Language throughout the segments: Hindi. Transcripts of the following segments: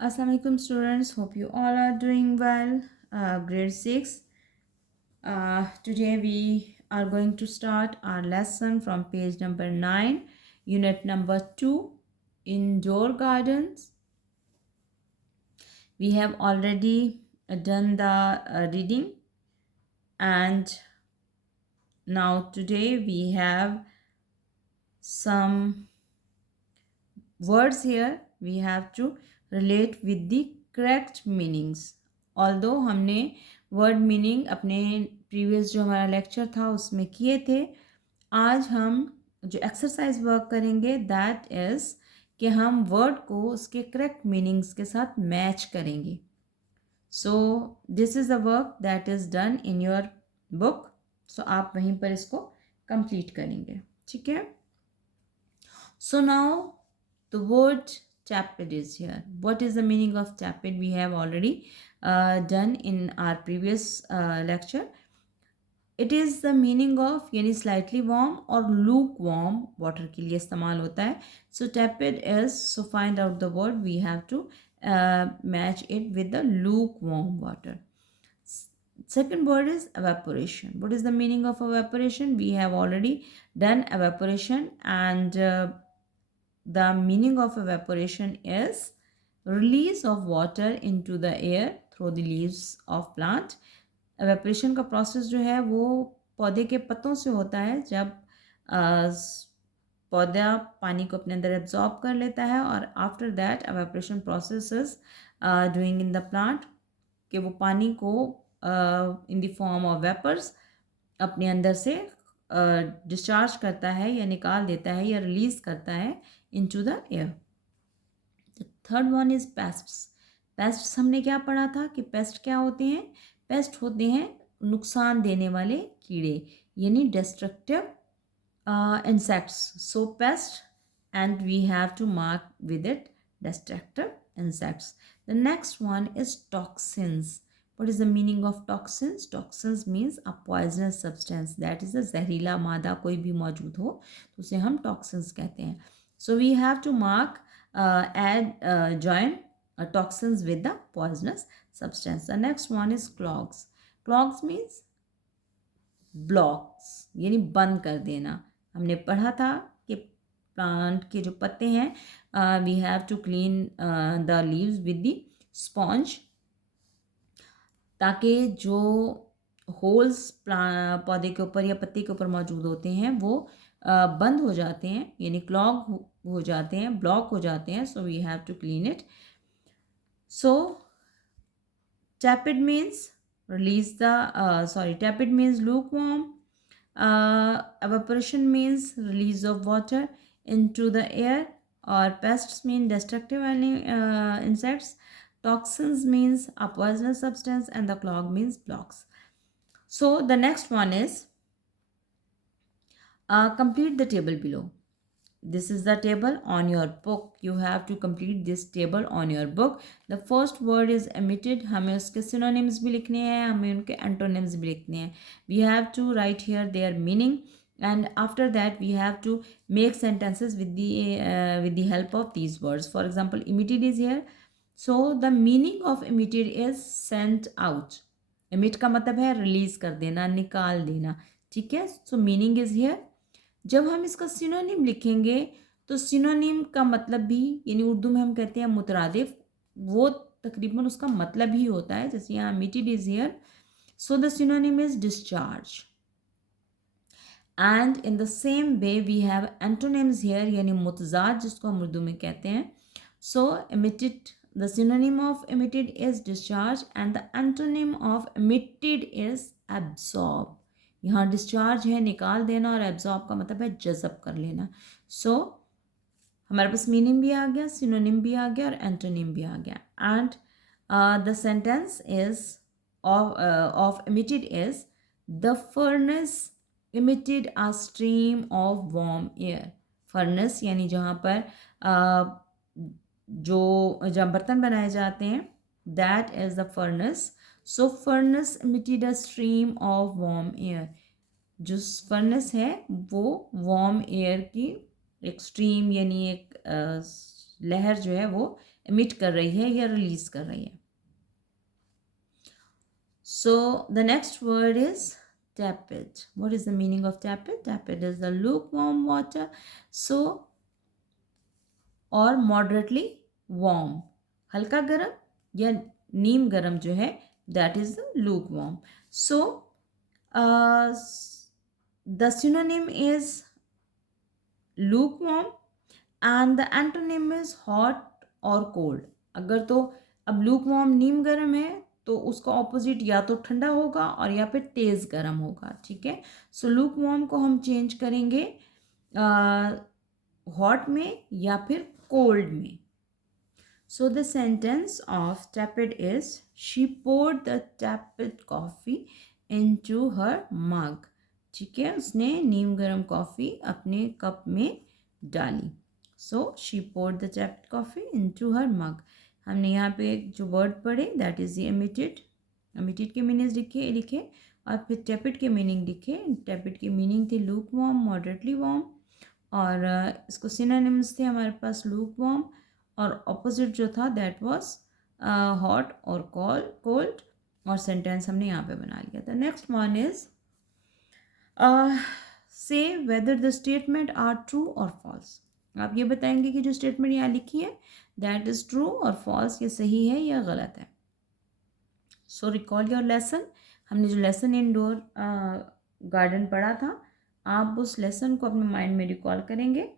Assalamualaikum students, hope you all are doing well. Grade 6. Today we are going to start our lesson from page number 9, unit number 2, indoor gardens. We have already done the reading, and now today we have some words here. We have to relate with the correct meanings. Although हमने word meaning अपने previous जो हमारा lecture था उसमें किए थे, आज हम जो exercise work करेंगे that is कि हम word को उसके correct meanings के साथ match करेंगे. So this is the work that is done in your book. So आप वहीं पर इसको complete करेंगे. ठीक है? So now the word tepid is here. What is the meaning of tepid? We have already done in our previous lecture. It is the meaning of यानी slightly warm or lukewarm water के लिए इस्तेमाल होता है. So tepid is, so find out the word, we have to match it with the lukewarm water. Second word is evaporation. What is the meaning of evaporation? We have already done evaporation, and the meaning of evaporation is release of water into the air through the leaves of plant. evaporation का process जो है वो पौधे के पत्तों से होता है जब पौधा पानी को अपने अंदर एब्जॉर्ब कर लेता है, और after that evaporation process is doing in the plant कि वो पानी को in the form of vapours अपने अंदर से डिस्चार्ज करता है या निकाल देता है या रिलीज करता है into the air. The third one is pests. Pests हमने क्या पढ़ा था कि पेस्ट क्या होते हैं? पेस्ट होते हैं नुकसान देने वाले कीड़े, यानी destructive insects. So pest, and we have to mark with it destructive insects. The next one is toxins. What is the meaning of toxins? Toxins means a poisonous substance, that is a जहरीला मादा कोई भी मौजूद हो तो उसे हम toxins कहते हैं. So we have to mark join toxins with the poisonous substance. The next one is clogs. Clogs means blocks, यानी बंद कर देना. हमने पढ़ा था कि प्लांट के जो पत्ते हैं we have to clean the leaves with the sponge, ताकि जो होल्स पौधे के ऊपर या पत्ते के ऊपर मौजूद होते हैं वो बंद हो जाते हैं, यानी क्लॉग हो जाते हैं, ब्लॉक हो जाते हैं. So we have to clean it. So tepid means release the tepid means lukewarm. Evaporation means release of water into the air, or pests mean destructive insects. Toxins means a poisonous substance, and the clog means blocks. So the next one is complete the table below. This is the table on your book. You have to complete this table on your book. The first word is emitted. हमें उसके synonyms भी लिखने हैं, हमें उनके antonyms भी लिखने हैं. We have to write here their meaning, and after that we have to make sentences with the help of these words. For example, emitted is here. So the meaning of emitted is sent out. emit का मतलब है release कर देना, निकाल देना. ठीक है? So meaning is here. जब हम इसका सिनोनिम लिखेंगे तो सिनोनिम का मतलब भी, यानी उर्दू में हम कहते हैं मुतरादिफ, वो तकरीबन उसका मतलब ही होता है. जैसे यहाँ emitted is here, so the synonym is discharge. And in the same way we have antonyms here, यानी मुतजाद जिसको हम उर्दू में कहते हैं. So emitted, the synonym of emitted is discharge, and the antonym of emitted is absorb. यहाँ डिस्चार्ज है निकाल देना, और एब्जॉर्ब का मतलब है जज़ब कर लेना. सो हमारे पास मीनिंग भी आ गया, सिनोनिम भी आ गया, और एंटोनिम भी आ गया. And the sentence is of emitted is the furnace emitted a stream of warm air. Furnace यानी जहाँ पर जहाँ बर्तन बनाए जाते हैं, that is the furnace. So furnace emitted a stream of warm air. जो फर्नेस है वो वार्म एयर की एक स्ट्रीम यानी एक लहर जो है वो emit कर रही है या release कर रही है. So the next word is tepid. What is the meaning of tepid? Tepid is the lukewarm water. So or moderately warm. हल्का गर्म या नीम गर्म जो है, that is the lukewarm. So the synonym is lukewarm and the antonym is hot or cold. अगर तो अब lukewarm नीम गर्म है तो उसका ऑपोजिट या तो ठंडा होगा और या फिर तेज़ गर्म होगा. ठीक है. सो lukewarm को हम चेंज करेंगे हॉट में या फिर कोल्ड में. So the sentence of tepid is she poured the tepid coffee into her mug. ठीक है, उसने नीम गर्म कॉफ़ी अपने कप में डाली. So she poured the tepid coffee into her mug. हमने यहाँ पे जो वर्ड पढ़े that is the emitted. emitted के मीनिंग्स लिखे और फिर tepid के मीनिंग लिखे. tepid के मीनिंग थे lukewarm, moderately warm और इसको सिनोनिम्स थे हमारे पास lukewarm और ऑपोजिट जो था दैट वाज हॉट और कोल्ड और सेंटेंस हमने यहाँ पे बना लिया था. Next one is say whether the statement are true और फॉल्स. आप ये बताएंगे कि जो स्टेटमेंट यहाँ लिखी है दैट इज ट्रू और फॉल्स, ये सही है या गलत है. So recall your lesson. हमने जो लेसन इंडोर गार्डन पढ़ा था, आप उस लेसन को अपने माइंड में रिकॉल करेंगे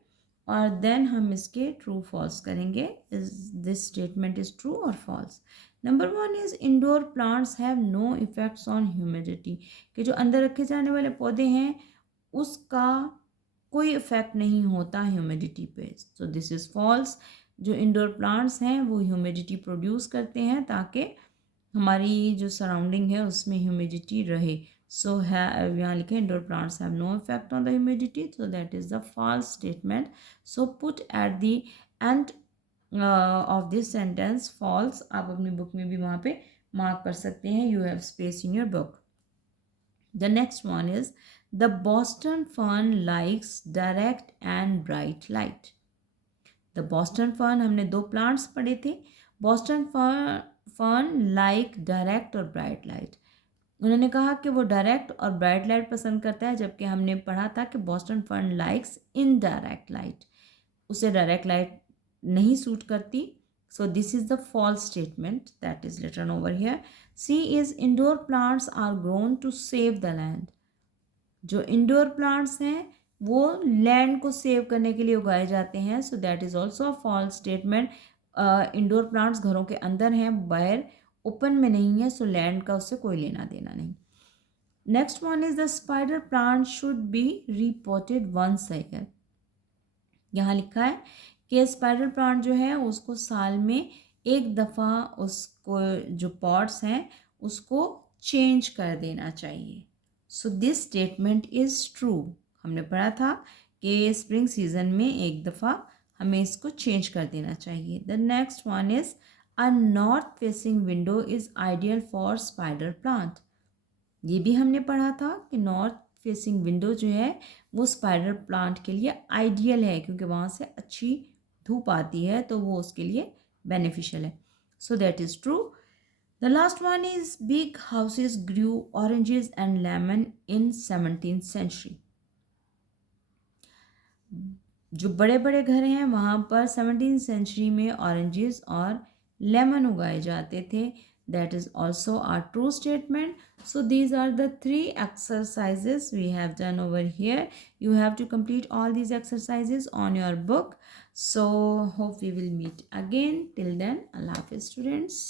और देन हम इसके ट्रू फॉल्स करेंगे. Is this statement is true और false. Number 1 is indoor plants have no effects on humidity. कि जो अंदर रखे जाने वाले पौधे हैं उसका कोई इफेक्ट नहीं होता ह्यूमिडिटी पे. So this is false. जो इंडोर प्लांट्स हैं वो ह्यूमिडिटी प्रोड्यूस करते हैं ताकि हमारी जो सराउंडिंग है उसमें ह्यूमिडिटी रहे. So यहाँ लिखे indoor plants have no effect on the humidity, so that is the false statement. So put at the end of this sentence false. आप अपनी बुक में भी वहाँ पे मार्क कर सकते हैं. You have space in your book. The next one is the Boston fern likes direct and bright light. The Boston fern हमने दो प्लांट्स पढ़े थे. Boston fern like direct और bright light. उन्होंने कहा कि वो डायरेक्ट और ब्राइट लाइट पसंद करता है, जबकि हमने पढ़ा था कि Boston fern likes indirect light. उसे डायरेक्ट लाइट नहीं सूट करती. So this is the false statement that is written over here. C is indoor plants are grown to save the land. जो इंडोर प्लांट्स हैं वो लैंड को सेव करने के लिए उगाए जाते हैं. So that is also a false statement. Indoor plants घरों के अंदर हैं, बाहर ओपन में नहीं है, सो लैंड का उससे कोई लेना देना नहीं. Next one is the spider plant should be reported once a year. यहाँ लिखा है कि स्पाइडर प्लांट जो है उसको साल में एक दफ़ा उसको जो पॉट्स हैं उसको चेंज कर देना चाहिए. So this statement is true. हमने पढ़ा था कि स्प्रिंग सीजन में एक दफ़ा हमें इसको चेंज कर देना चाहिए. The next one is A north facing window is ideal for spider plant. ये भी हमने पढ़ा था कि नॉर्थ फेसिंग विंडो जो है वो स्पाइडर प्लांट के लिए आइडियल है क्योंकि वहाँ से अच्छी धूप आती है, तो वो उसके लिए बेनिफिशियल है. So that is true. The last one is big houses grew oranges and lemon in 17th century. जो बड़े बड़े घर हैं वहाँ पर 17th century में ऑरेंजेस और लेमन उगाए जाते थे. That is also our true statement. So these are the 3 exercises we have done over here. You have to complete all these exercises on your book. So hope we will meet again. Till then, Allah Hafiz students.